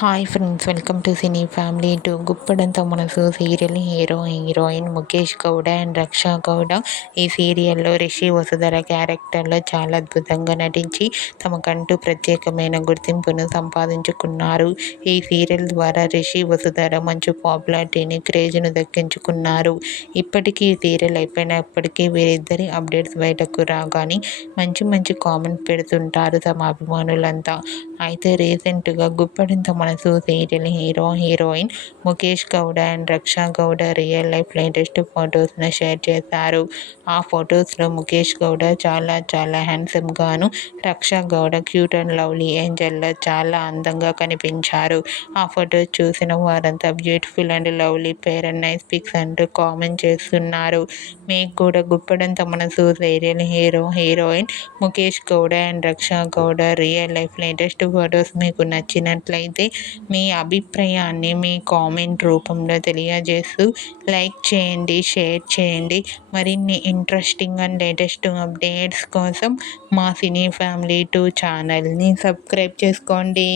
Hi friends, welcome to cine family to Guppedantha Manasu serial heroine Mukesh Gowda and Raksha Gowda ఈ సీరియల్లో రిషి వసుధర క్యారెక్టర్లో చాలా అద్భుతంగా నటించి తమకంటూ ప్రత్యేకమైన గుర్తింపును సంపాదించుకున్నారు. ఈ సీరియల్ ద్వారా రిషి వసుధర మంచి పాపులారిటీని క్రేజ్ను దక్కించుకున్నారు. ఇప్పటికీ ఈ సీరియల్ అయిపోయినప్పటికీ వీరిద్దరి అప్డేట్స్ బయటకు రాగానే మంచి మంచి కామెంట్ పెడుతుంటారు తమ అభిమానులంతా. అయితే రీసెంట్గా Guppedantha Manasu serial heroine Mukesh Gowda and Raksha Gowda real life latest ఫొటోస్ను షేర్ చేశారు. ఆ ఫొటోస్లో ముఖేష్ గౌడ చాలా హ్యాండ్సమ్గాను, Raksha Gowda cute and lovely ఏంజల్లా చాలా అందంగా కనిపించారు. ఆ ఫొటోస్ చూసిన వారంతా beautiful and lovely pair and nice pics అంటూ కామెంట్ చేస్తున్నారు. మీకు కూడా Guppedantha Manasu serial heroine Mukesh Gowda and Raksha Gowda real life latest photos మీకు నచ్చినట్లయితే మీ అభిప్రాయాన్ని మీ కామెంట్ రూపంలో తెలియజేస్తూ లైక్ చేయండి, షేర్ చేయండి. మరిన్ని ఇంట్రెస్టింగ్ అండ్ లేటెస్ట్ అప్డేట్స్ కోసం మా సినీ ఫ్యామిలీ 2 ఛానల్ని సబ్స్క్రైబ్ చేసుకోండి.